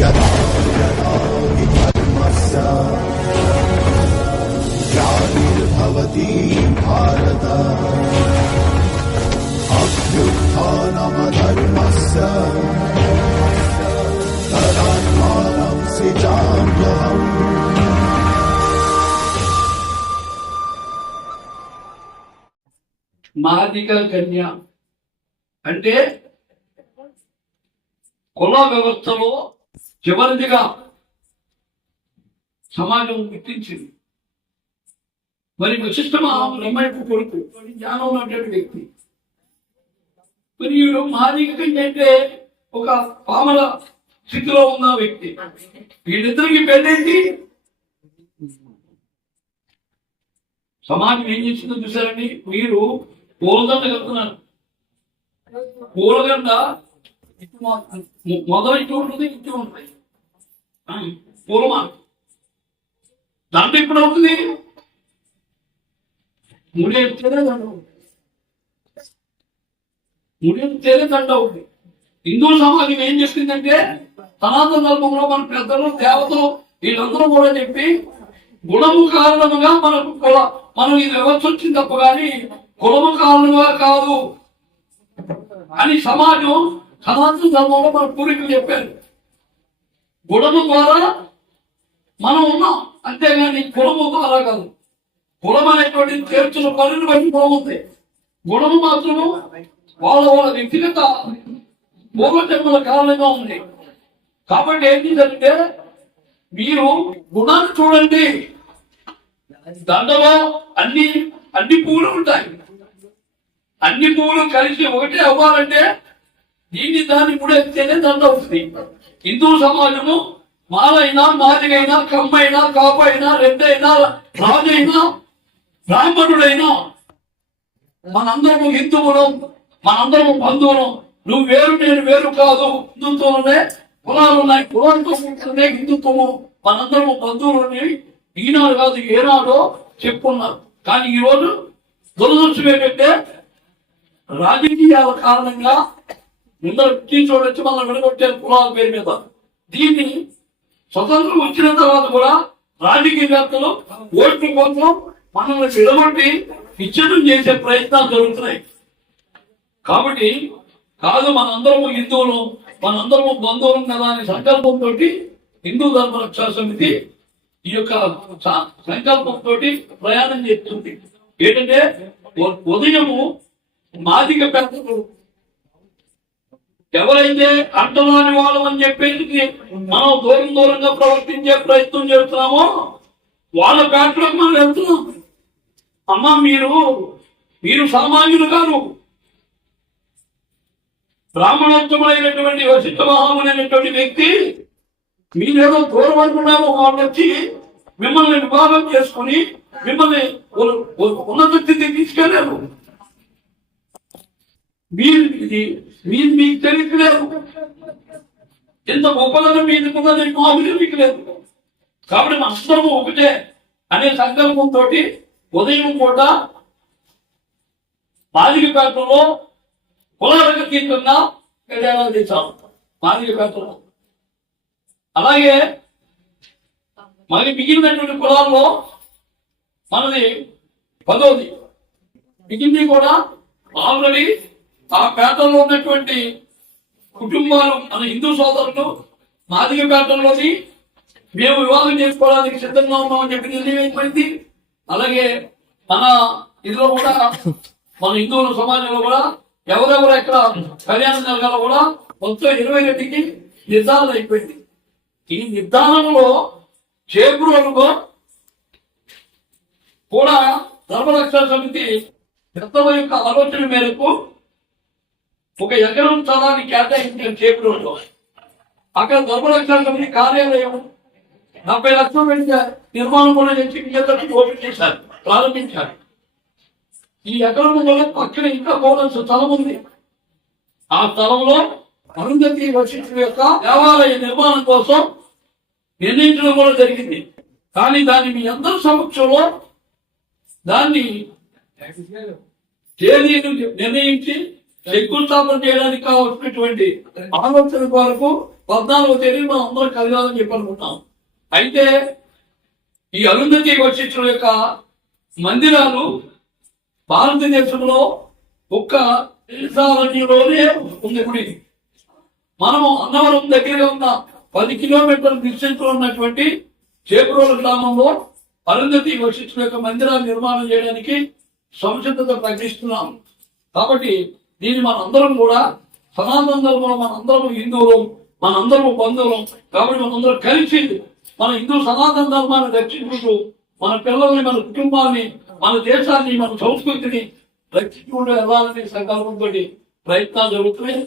यदा यदा हि धर्मस्य ग्लानिर्भवति भारत अभ्युत्थानमधर्मस्य तदात्मानं सृजाम्यहम् మాదిక కన్య అంటే కుల వ్యవస్థలో చివరిదిగా సమాజం గుర్తించింది. మరి వశిష్ఠ మహాబ్రహ్మయ్య కొడుకు జ్ఞానం ఉన్నటువంటి వ్యక్తి. మరి వీడు మాదిక ఒక పామల స్థితిలో ఉన్న వ్యక్తి. వీళ్ళిద్దరికి పెళ్ళేంటి సమాజం ఏం చేసిందో చూసారండి మీరు పూలదండ కడుతున్నారు. పూలగండ ఇటు మొదలు ఇటు ఉంటుంది ఇటు ఉంటుంది ఆ, పూలమా దండ ఇప్పుడు అవుతుంది ముడేస్తేనే దండ అవుతుంది తేలే దండ అవుతుంది హిందూ సమాజం ఏం చేస్తుందంటే సనాతన ధర్మంలో మన పెద్దలు దేవతలు వీళ్ళందరూ కూడా చెప్పి గుణము కారణముగా మనకు కుల మనం ఇది వ్యవస్థ వచ్చింది తప్ప కానీ కులము కారణంగా కాదు. అని సమాజం సనాతన ధర్మంలో మన పూర్వీకులు చెప్పారు. గుణము ద్వారా మనం ఉన్నాం. అంతేగాని కులము ద్వారా కాదు. కులం అనేటువంటి చేర్చిన పనులు బట్టి బాగుంది గుణము మాత్రము వాళ్ళ వాళ్ళ వ్యక్తిగత పూర్వజన్మల కారణంగా ఉంది. కాబట్టి ఏంటిదంటే మీరు గుణాన్ని చూడండి. దండలో అన్ని అన్ని పువ్వులు ఉంటాయి. అన్ని పువ్వులు కలిసి ఒకటే అవ్వాలంటే దీన్ని దాన్ని ముడేస్తేనే దండ అవుతుంది. హిందూ సమాజము మాలైనా మాదిగైనా కమ్మైనా కాపైనా రెడ్డైనా రాజైనా బ్రాహ్మణుడైనా మనందరము హిందువులం మనందరము బంధువులం. నువ్వు వేరు నేను వేరు కాదు. హిందుత్వంలోనే కులాలు ఉన్నాయి. కులంతో కూడుకునే హిందుత్వము. మనందరము బంధువులని ఈనాడు కాదు ఏనాడో చెప్పుకున్నారు కానీ ఈ రోజు దురదృష్టం ఏంటంటే రాజకీయాల కారణంగా ముందర బ్రిటిష్ వచ్చి మనం విడగొట్టారు కులాల పేరు మీద. దీన్ని స్వతంత్రం వచ్చిన తర్వాత కూడా రాజకీయ రాజకీయవేత్తలు ఓట్ల కోసం మనల్ని విడగొట్టి విచ్ఛేదం చేసే ప్రయత్నాలు జరుగుతున్నాయి. కాబట్టి కాదు మనందరము హిందువులు మనందరము బంధువులం కదా అనే సంకల్పంతో హిందూ ధర్మ రక్షా సమితి ఈ యొక్క సంకల్పంతో ప్రయాణం చేస్తుంది. ఏంటంటే ఉదయము మాదిక పెద్దలు ఎవరైతే అర్థమాని వాళ్ళు అని చెప్పేందుకు మనం దూరం దూరంగా ప్రవర్తించే ప్రయత్నం చేస్తున్నామో వాళ్ళ పేటలోకి మనం వెళ్తున్నాం. అమ్మ మీరు మీరు సామాన్యులు కాదు. బ్రాహ్మణోత్తమైనటువంటి వశిష్ఠ మహామునైనటువంటి వ్యక్తి మీరేదో దూరం అనుకున్నామో వాళ్ళు వచ్చి మిమ్మల్ని వివాహం చేసుకుని మిమ్మల్ని ఉన్నత స్థితికి తీసుకెళ్ళారు. మీరు ఇది మీరు మీకు తెలియట్లేదు ఎంత గొప్పదనం మీకున్నదని మామూలు మీకు లేదు. కాబట్టి మన అందరము ఒకటే అనే సంకల్పంతో ఉదయం పూట ప్రాంతంలో కులాలకు తీర్థంగా కళ్యాణాలు చేశాం. ప్రాంతంలో అలాగే మనకి మిగిలినటువంటి కులాల్లో మనది పదోది. మిగిలింది కూడా ఆల్రెడీ ఆ పేటలో ఉన్నటువంటి కుటుంబాలు మన హిందూ సోదరులు మాదిగ పేటలోని మేము వివాహం చేసుకోవడానికి సిద్ధంగా ఉన్నామని చెప్పి నిర్ణయమైపోయింది అలాగే మన ఇదిలో కూడా మన హిందువుల సమాజంలో కూడా ఎవరెవరు ఎక్కడ కళ్యాణం జరగాలో కూడా మొత్తం ఇరవై రెండుకి నిర్ధారణ అయిపోయింది. ఈ నిర్ధారణలో చేబ్రోలుగా కూడా ధర్మరక్షణ సమితి పెద్దల యొక్క ఆలోచన మేరకు ఒక ఎకరం స్థలాన్ని కేటాయించిన చేబ్రోలులో అక్కడ ధర్మరక్షణ కమిటీ కార్యాలయం డెబ్బై లక్షలు పెడితే నిర్మాణం కూడా చేసి విజేతలకు ఓపెన్ చేశారు ప్రారంభించారు. ఈ ఎకరం వల్ల పక్కన ఇంకా బోనస్ స్థలం ఉంది. ఆ స్థలంలో అరుంధతి వశిష్ఠుల యొక్క దేవాలయ నిర్మాణం కోసం నిర్ణయించడం కూడా జరిగింది. కానీ దాన్ని మీ అందరి సమక్షంలో దాన్ని తేదీని నిర్ణయించి శంకుస్థాపన చేయడానికి కావాల్సినటువంటి ఆలోచన వరకు పద్నాలుగో తేదీ మనం అందరం కలగాలని చెప్పనుకుంటాం అయితే ఈ అరుంధతి వశిష్ఠుల యొక్క మందిరాలు భారతదేశంలో ఒక్క దేశాలలోనే ఉంది గుడి. మనము అన్నవరం దగ్గరగా ఉన్న పది కిలోమీటర్ల డిస్టెన్స్లో ఉన్నటువంటి చేపురోల గ్రామంలో అరుంధతి వశిష్ఠుల యొక్క మందిరాన్ని నిర్మాణం చేయడానికి సంసిద్ధత ప్రకటిస్తున్నాం. కాబట్టి దీన్ని మనందరం కూడా సనాతన ధర్మంలో మనందరం హిందువులు మనందరం బంధువులు. కాబట్టి మనందరం కలిసి మన హిందూ సనాతన ధర్మాన్ని రక్షించుకుంటూ మన పిల్లల్ని మన కుటుంబాన్ని మన దేశాన్ని మన సంస్కృతిని రక్షించుకుంటూ వెళ్ళాలనే సంకల్పంతో ప్రయత్నాలు జరుగుతున్నాయి.